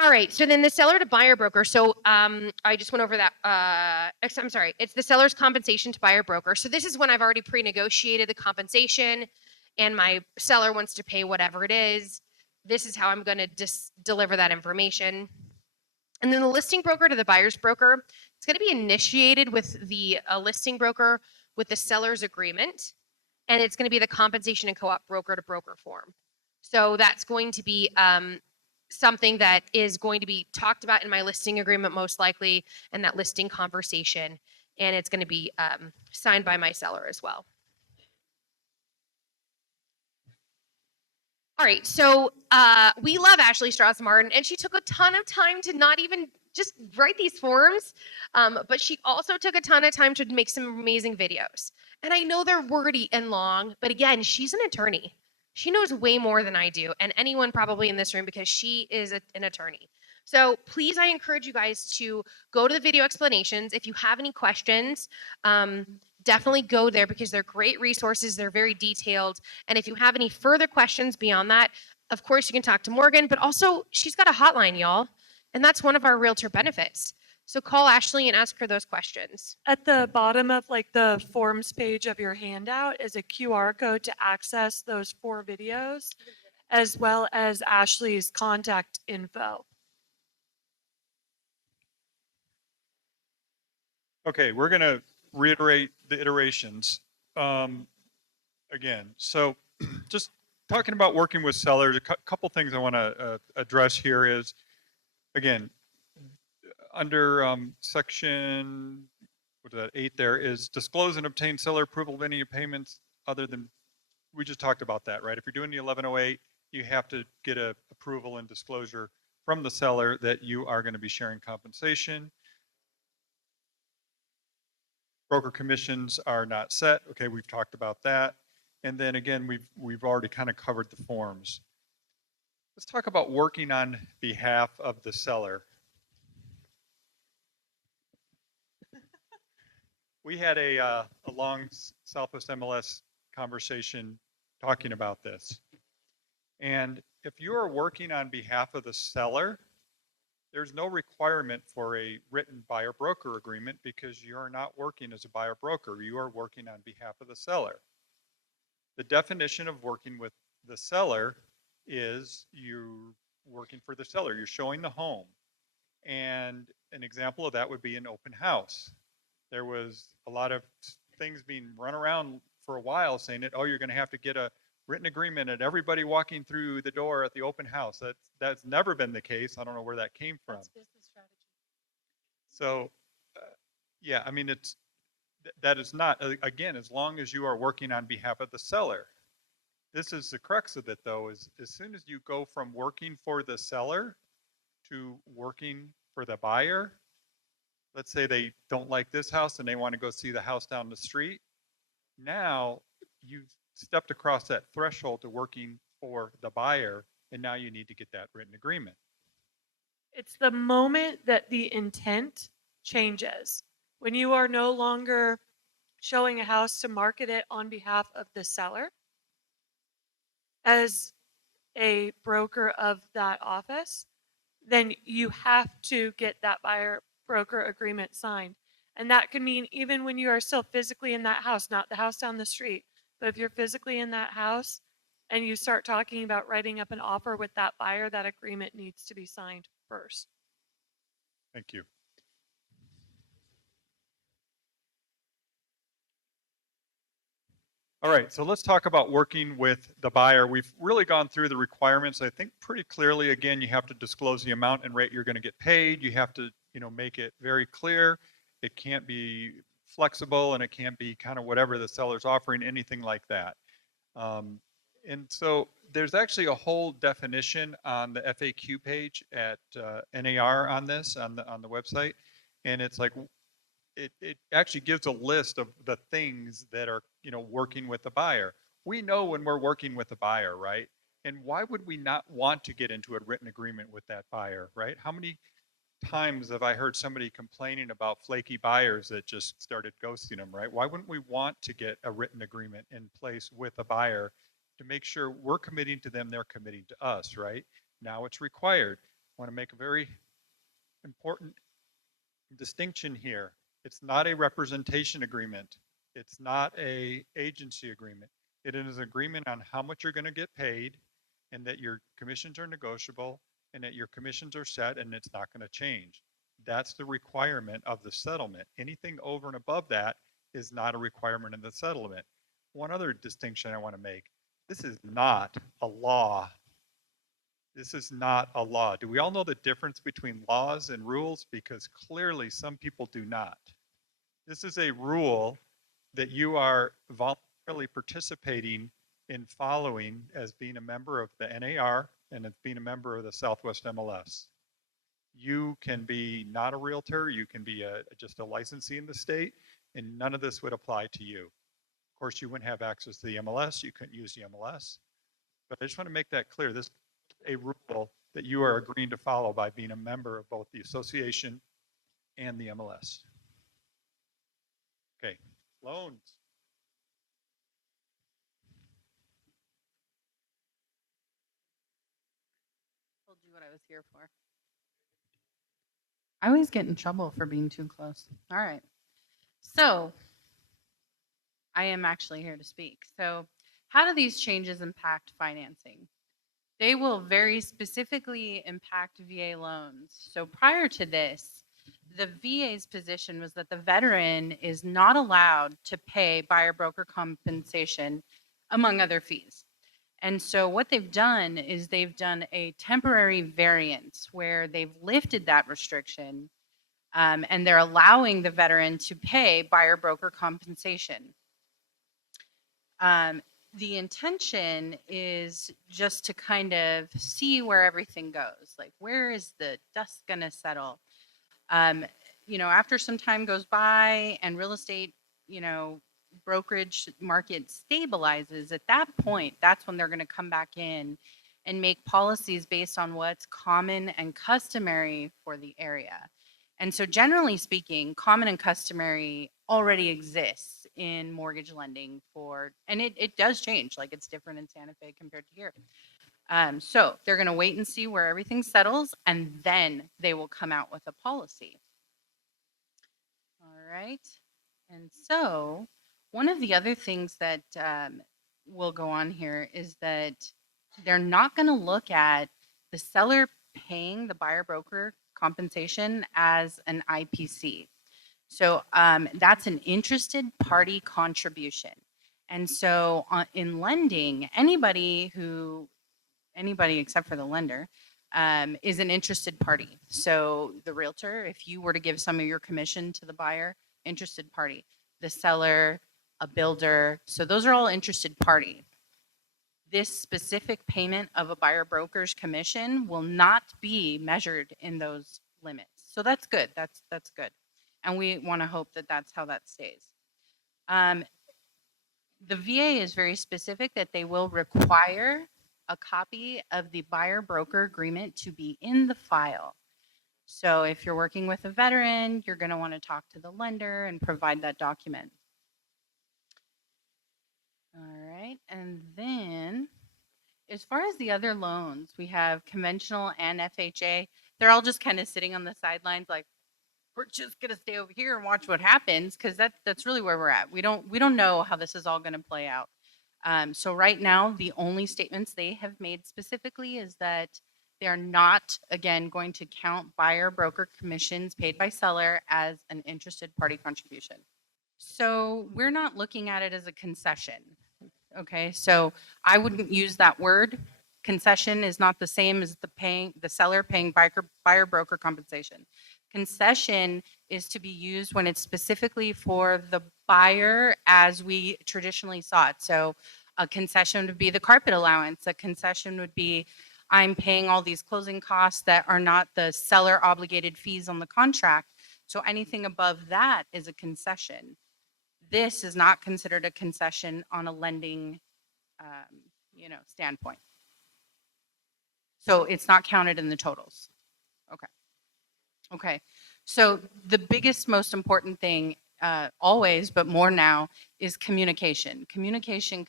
All right, so then the seller to buyer broker. So I just went over that. I'm sorry, it's the seller's compensation to buyer broker. So this is when I've already pre-negotiated the compensation and my seller wants to pay whatever it is. This is how I'm going to deliver that information. And then the listing broker to the buyer's broker, it's going to be initiated with the listing broker with the seller's agreement. And it's going to be the compensation and co-op broker to broker form. So that's going to be something that is going to be talked about in my listing agreement most likely, and that listing conversation. And it's going to be signed by my seller as well. All right, so we love Ashley Strauss Martin, and she took a ton of time to not even just write these forms, but she also took a ton of time to make some amazing videos. And I know they're wordy and long, but again, she's an attorney. She knows way more than I do, and anyone probably in this room because she is an attorney. So please, I encourage you guys to go to the video explanations. If you have any questions, definitely go there because they're great resources. They're very detailed. And if you have any further questions beyond that, of course, you can talk to Morgan, but also she's got a hotline, y'all. And that's one of our realtor benefits. So call Ashley and ask her those questions. At the bottom of like the forms page of your handout is a QR code to access those 4 videos, as well as Ashley's contact info. Okay, we're going to reiterate the iterations again. So just talking about working with sellers, a couple things I want to address here is, again, under section, what is that, 8 there, is disclose and obtain seller approval of any payments other than, we just talked about that, right? If you're doing the 1108, you have to get a approval and disclosure from the seller that you are going to be sharing compensation. Broker commissions are not set. Okay, we've talked about that. And then again, we've already kind of covered the forms. Let's talk about working on behalf of the seller. We had a long Southwest MLS conversation talking about this. And if you are working on behalf of the seller, there's no requirement for a written buyer broker agreement because you're not working as a buyer broker. You are working on behalf of the seller. The definition of working with the seller is you're working for the seller. You're showing the home. And an example of that would be an open house. There was a lot of things being run around for a while saying that, oh, you're going to have to get a written agreement and everybody walking through the door at the open house. That's never been the case. I don't know where that came from. That's business strategy. So, yeah, I mean, that is not, again, as long as you are working on behalf of the seller. This is the crux of it, though, is as soon as you go from working for the seller to working for the buyer, let's say they don't like this house and they want to go see the house down the street. Now you've stepped across that threshold to working for the buyer, and now you need to get that written agreement. It's the moment that the intent changes. When you are no longer showing a house to market it on behalf of the seller as a broker of that office, then you have to get that buyer broker agreement signed. And that could mean even when you are still physically in that house, not the house down the street, but if you're physically in that house and you start talking about writing up an offer with that buyer, that agreement needs to be signed first. Thank you. All right, so let's talk about working with the buyer. We've really gone through the requirements. I think pretty clearly, again, you have to disclose the amount and rate you're going to get paid. You have to, make it very clear. It can't be flexible and it can't be kind of whatever the seller's offering, anything like that. And so there's actually a whole definition on the FAQ page at NAR on this, on the website. And it's like, it actually gives a list of the things that are, working with the buyer. We know when we're working with a buyer, right? And why would we not want to get into a written agreement with that buyer, right? How many times have I heard somebody complaining about flaky buyers that just started ghosting them, right? Why wouldn't we want to get a written agreement in place with a buyer to make sure we're committing to them, they're committing to us, right? Now it's required. I want to make a very important distinction here. It's not a representation agreement. It's not a agency agreement. It is an agreement on how much you're going to get paid and that your commissions are negotiable and that your commissions are set and it's not going to change. That's the requirement of the settlement. Anything over and above that is not a requirement in the settlement. One other distinction I want to make. This is not a law. This is not a law. Do we all know the difference between laws and rules? Because clearly some people do not. This is a rule that you are voluntarily participating in following as being a member of the NAR and as being a member of the Southwest MLS. You can be not a realtor, you can be just a licensee in the state, and none of this would apply to you. Of course, you wouldn't have access to the MLS, you couldn't use the MLS. But I just want to make that clear. This is a rule that you are agreeing to follow by being a member of both the association and the MLS. Okay, loans. Told you what I was here for. I always get in trouble for being too close. All right. So I am actually here to speak. So how do these changes impact financing? They will very specifically impact VA loans. So prior to this, the VA's position was that the veteran is not allowed to pay buyer broker compensation, among other fees. And so what they've done is they've done a temporary variance where they've lifted that restriction, and they're allowing the veteran to pay buyer broker compensation. The intention is just to kind of see where everything goes. Like, where is the dust going to settle? After some time goes by and real estate, brokerage market stabilizes, at that point, that's when they're going to come back in and make policies based on what's common and customary for the area. And so generally speaking, common and customary already exists in mortgage lending and it does change, like it's different in Santa Fe compared to here. So they're going to wait and see where everything settles, and then they will come out with a policy. All right. And so one of the other things that will go on here is that they're not going to look at the seller paying the buyer broker compensation as an IPC. So that's an interested party contribution. And so in lending, anybody except for the lender is an interested party. So the realtor, if you were to give some of your commission to the buyer, interested party. The seller, a builder. So those are all interested party. This specific payment of a buyer broker's commission will not be measured in those limits. So that's good. That's good. And we want to hope that that's how that stays. The VA is very specific that they will require a copy of the buyer broker agreement to be in the file. So if you're working with a veteran, you're going to want to talk to the lender and provide that document. All right. And then as far as the other loans, we have conventional and FHA. They're all just kind of sitting on the sidelines like, we're just going to stay over here and watch what happens, because that's really where we're at. We don't know how this is all going to play out. So right now, the only statements they have made specifically is that They are not, again, going to count buyer broker commissions paid by seller as an interested party contribution. So we're not looking at it as a concession. Okay, so I wouldn't use that word. Concession is not the same as the seller paying buyer broker compensation. Concession is to be used when it's specifically for the buyer as we traditionally saw it. So a concession would be the carpet allowance. A concession would be I'm paying all these closing costs that are not the seller obligated fees on the contract. So anything above that is a concession. This is not considered a concession on a lending, standpoint. So it's not counted in the totals. Okay. Okay. So the biggest, most important thing, always, but more now, is communication. Communication.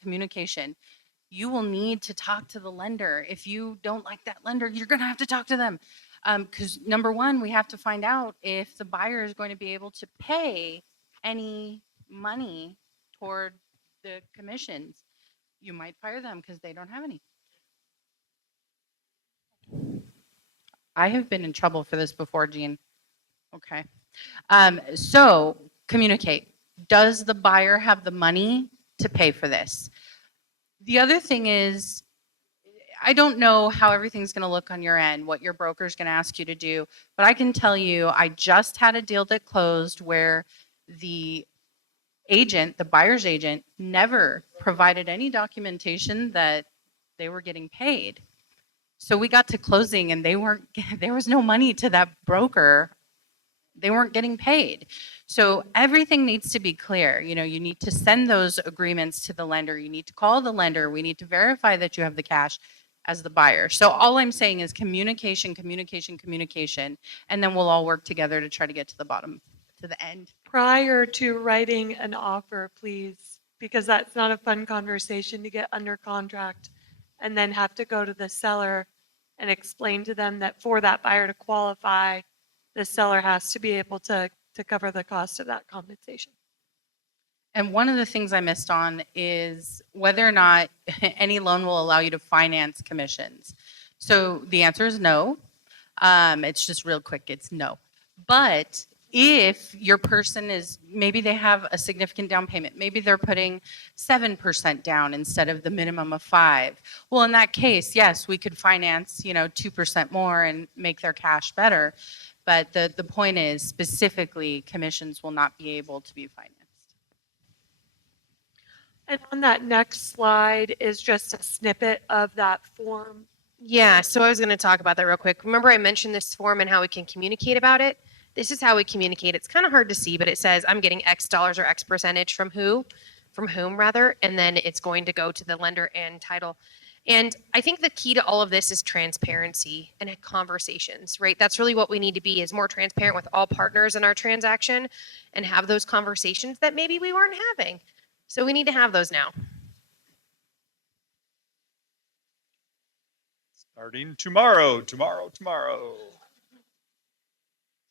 You will need to talk to the lender. If you don't like that lender, you're going to have to talk to them. Because number one, we have to find out if the buyer is going to be able to pay any money toward the commissions. You might fire them because they don't have any. I have been in trouble for this before, Jean. Okay. So communicate. Does the buyer have the money to pay for this? The other thing is, I don't know how everything's going to look on your end, what your broker is going to ask you to do, but I can tell you, I just had a deal that closed where the agent, the buyer's agent, never provided any documentation that they were getting paid. So we got to closing and there was no money to that broker. They weren't getting paid. So everything needs to be clear. You need to send those agreements to the lender. You need to call the lender. We need to verify that you have the cash as the buyer. So all I'm saying is communication, and then we'll all work together to try to get to the bottom, to the end. Prior to writing an offer, please, because that's not a fun conversation to get under contract and then have to go to the seller and explain to them that for that buyer to qualify, the seller has to be able to cover the cost of that compensation. And one of the things I missed on is whether or not any loan will allow you to finance commissions. So the answer is no. It's just real quick, it's no. But if your person maybe they have a significant down payment, maybe they're putting 7% down instead of the minimum of 5%. Well, in that case, yes, we could finance, 2% more and make their cash better. But the point is, specifically, commissions will not be able to be financed. And on that next slide is just a snippet of that form. Yeah, so I was going to talk about that real quick. Remember I mentioned this form and how we can communicate about it? This is how we communicate. It's kind of hard to see, but it says I'm getting X dollars or X percentage from whom, and then it's going to go to the lender and title. And I think the key to all of this is transparency and conversations, right? That's really what we need to be, is more transparent with all partners in our transaction and have those conversations that maybe we weren't having. So we need to have those now. Starting tomorrow.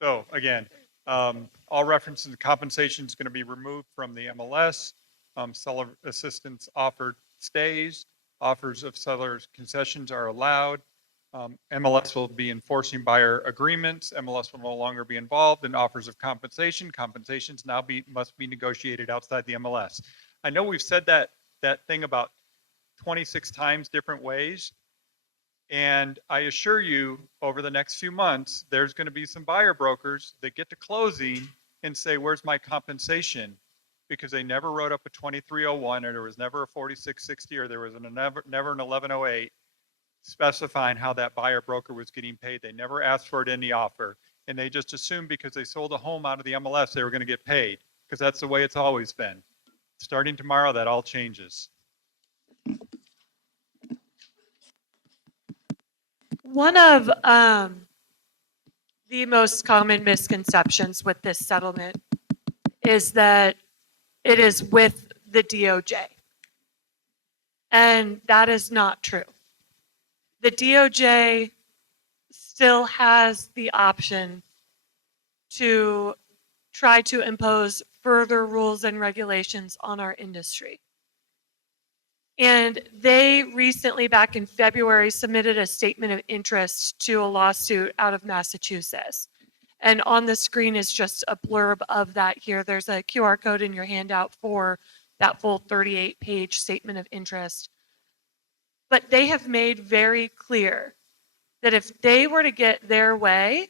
So again, all references to compensation is going to be removed from the MLS. Seller assistance offered stays. Offers of sellers concessions are allowed. MLS will be enforcing buyer agreements. MLS will no longer be involved in offers of compensation. Compensations now must be negotiated outside the MLS. I know we've said that thing about 26 times different ways. And I assure you, over the next few months, there's going to be some buyer brokers that get to closing and say, where's my compensation? Because they never wrote up a 2301, or there was never a 4660, or there was never an 1108 specifying how that buyer broker was getting paid. They never asked for it in the offer. And they just assumed because they sold a home out of the MLS, they were going to get paid, because that's the way it's always been. Starting tomorrow, that all changes. One of the most common misconceptions with this settlement is that it is with the DOJ. And that is not true. The DOJ still has the option to try to impose further rules and regulations on our industry. And they recently, back in February, submitted a statement of interest to a lawsuit out of Massachusetts. And on the screen is just a blurb of that here. There's a QR code in your handout for that full 38-page statement of interest. But they have made very clear that if they were to get their way,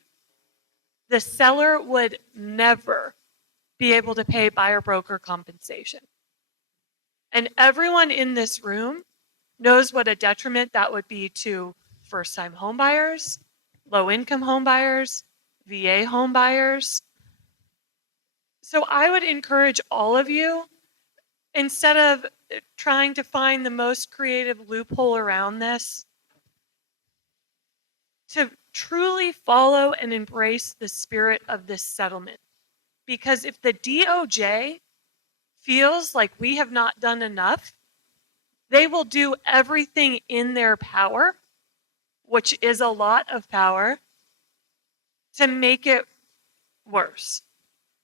the seller would never be able to pay buyer broker compensation. And everyone in this room knows what a detriment that would be to first-time homebuyers, low-income homebuyers, VA homebuyers. So I would encourage all of you, instead of trying to find the most creative loophole around this, to truly follow and embrace the spirit of this settlement. Because if the DOJ feels like we have not done enough, they will do everything in their power, which is a lot of power, to make it worse.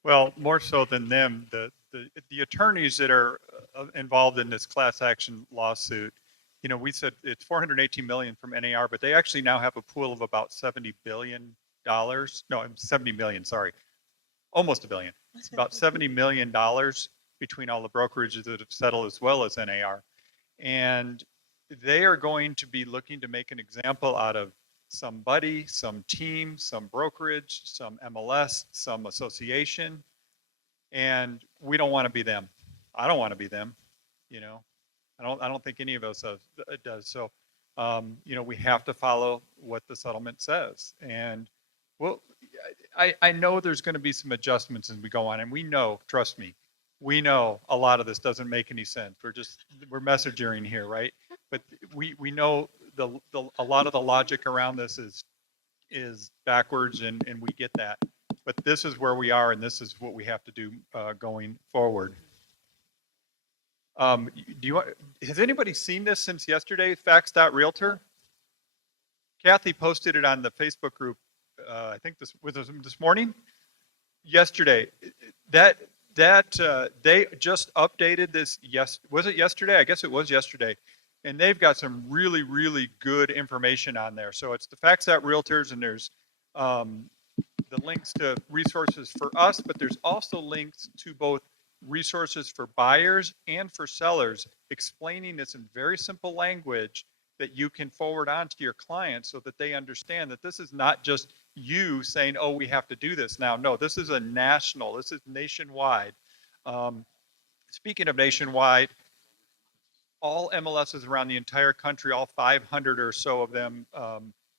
Well, more so than them, the attorneys that are involved in this class action lawsuit, you know, we said it's 418 million from NAR, but they actually now have a pool of about $70 billion. No, 70 million, sorry. Almost a billion. It's about $70 million between all the brokerages that have settled as well as NAR. And they are going to be looking to make an example out of somebody, some team, some brokerage, some MLS, some association. And we don't want to be them. I don't want to be them, you know. I don't think any of us does. So, you know, we have to follow what the settlement says. And well, I know there's going to be some adjustments as we go on, and we know, trust me, we know a lot of this doesn't make any sense. We're messaging here, right? But we know a lot of the logic around this is backwards, and we get that. But this is where we are, and this is what we have to do going forward. Has anybody seen this since yesterday? Facts.realtor. Kathy posted it on the Facebook group. I think this morning. Yesterday, that they just updated this. Yes, was it yesterday? I guess it was yesterday. And they've got some really, really good information on there. So it's the Facts.realtors, and there's the links to resources for us, but there's also links to both resources for buyers and for sellers, explaining this in very simple language that you can forward on to your clients so that they understand that this is not just you saying, oh, we have to do this now. No, this is this is nationwide. Speaking of nationwide, all MLSs around the entire country, all 500 or so of them,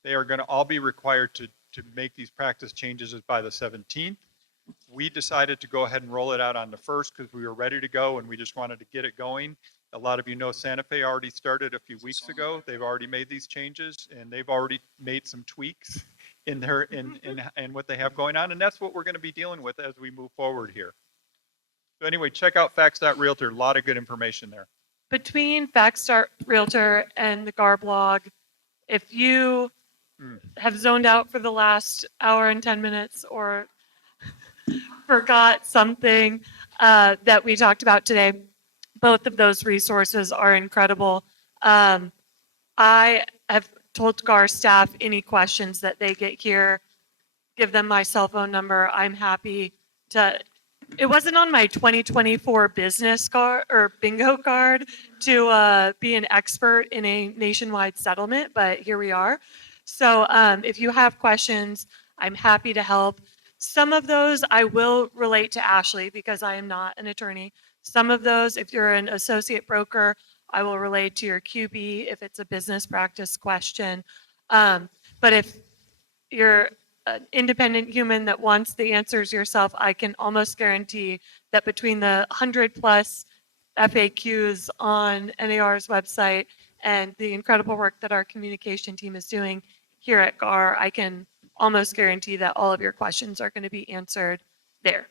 they are going to all be required to make these practice changes by the 17th. We decided to go ahead and roll it out on the 1st because we were ready to go and we just wanted to get it going. A lot of you know Santa Fe already started a few weeks ago. They've already made these changes, and they've already made some tweaks in their in what they have going on, and that's what we're going to be dealing with as we move forward here. So anyway, check out Facts.realtor. A lot of good information there. Between Facts.realtor and the GAR blog, if you have zoned out for the last hour and 10 minutes or forgot something that we talked about today, both of those resources are incredible. I have told GAR staff any questions that they get here, give them my cell phone number. I'm happy to. It wasn't on my 2024 business card or bingo card to be an expert in a nationwide settlement, but here we are. So if you have questions, I'm happy to help. Some of those I will relate to Ashley because I am not an attorney. Some of those, if you're an associate broker, I will relate to your QB if it's a business practice question. But if you're an independent human that wants the answers yourself, I can almost guarantee that between the 100+ FAQs on NAR's website and the incredible work that our communication team is doing here at GAR, I can almost guarantee that all of your questions are going to be answered there.